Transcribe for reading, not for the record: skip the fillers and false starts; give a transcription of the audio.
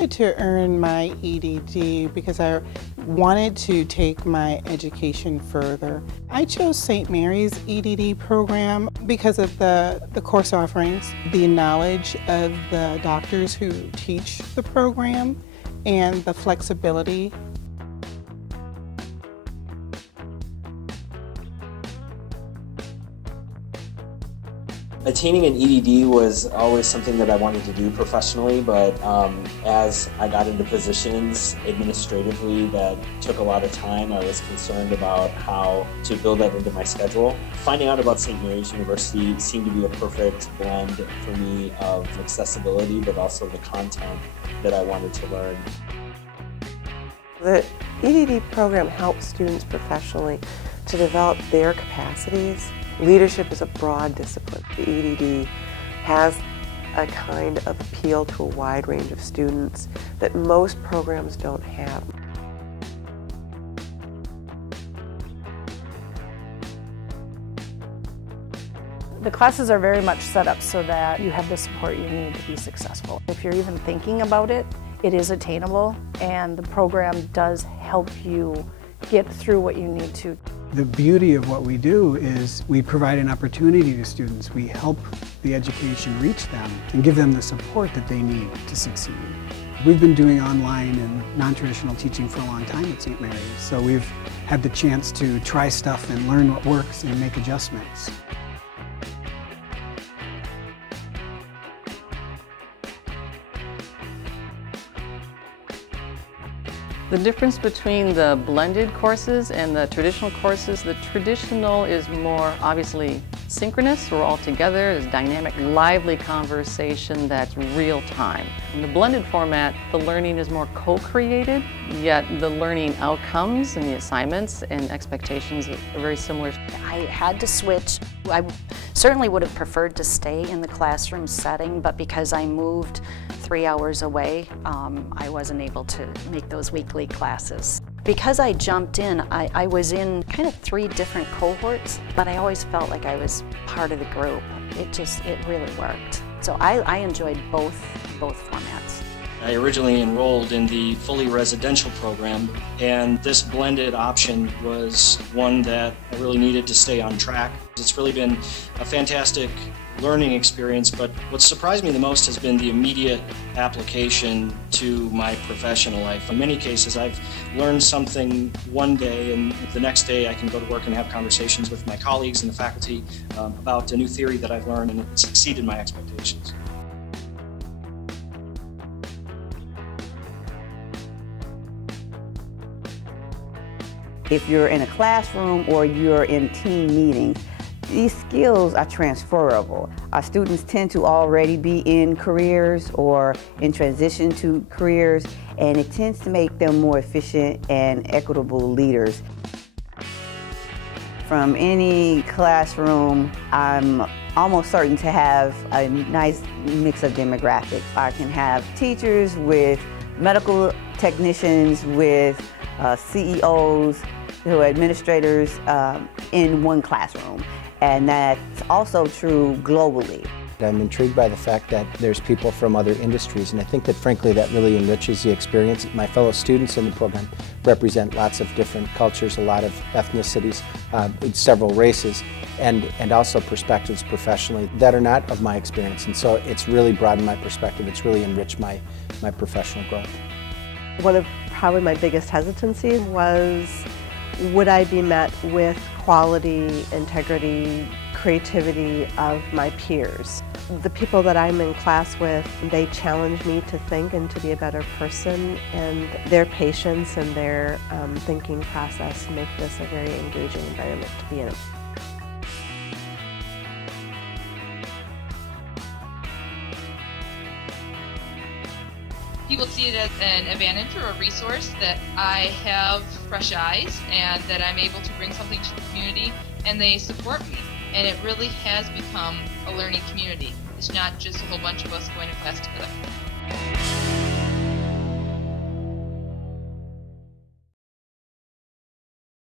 wanted to earn my EDD because I wanted to take my education further. I chose St. Mary's EDD program because of the course offerings, the knowledge of the doctors who teach the program, and the flexibility. Attaining an EDD was always something that I wanted to do professionally, but as I got into positions administratively that took a lot of time, I was concerned about how to build that into my schedule. Finding out about St. Mary's University seemed to be a perfect blend for me of accessibility, but also the content that I wanted to learn. The EDD program helps students professionally to develop their capacities. Leadership is a broad discipline. The EDD has a kind of appeal to a wide range of students that most programs don't have. The classes are very much set up so that you have the support you need to be successful. If you're even thinking about it, it is attainable, and the program does help you get through what you need to. The beauty of what we do is we provide an opportunity to students. We help the education reach them and give them the support that they need to succeed. We've been doing online and non-traditional teaching for a long time at St. Mary's, so we've had the chance to try stuff and learn what works and make adjustments. The difference between the blended courses and the traditional courses, the traditional is more obviously synchronous. We're all together. There's dynamic, lively conversation that's real time. In the blended format, the learning is more co-created, yet the learning outcomes and the assignments and expectations are very similar. I had to switch. I certainly would have preferred to stay in the classroom setting, but because I moved 3 hours away, I wasn't able to make those weekly classes. Because I jumped in, I was in kind of 3 different cohorts, but I always felt like I was part of the group. It really worked. So I enjoyed both formats. I originally enrolled in the fully residential program, and this blended option was one that I really needed to stay on track. It's really been a fantastic learning experience, but what surprised me the most has been the immediate application to my professional life. In many cases, I've learned something one day, and the next day I can go to work and have conversations with my colleagues and the faculty about a new theory that I've learned, and it's exceeded my expectations. If you're in a classroom or you're in team meetings, these skills are transferable. Our students tend to already be in careers or in transition to careers, and it tends to make them more efficient and equitable leaders. From any classroom, I'm almost certain to have a nice mix of demographics. I can have teachers with medical technicians, with CEOs, who are administrators in one classroom. And that's also true globally. I'm intrigued by the fact that there's people from other industries, and I think that frankly that really enriches the experience. My fellow students in the program represent lots of different cultures, a lot of ethnicities, several races, and also perspectives professionally that are not of my experience. And so it's really broadened my perspective. It's really enriched my professional growth. One of probably my biggest hesitancies was, would I be met with quality, integrity, creativity of my peers? The people that I'm in class with, they challenge me to think and to be a better person, and their patience and their thinking process make this a very engaging environment to be in. People see it as an advantage or a resource that I have fresh eyes and that I'm able to bring something to the community, and they support me. And it really has become a learning community. It's not just a whole bunch of us going to class together.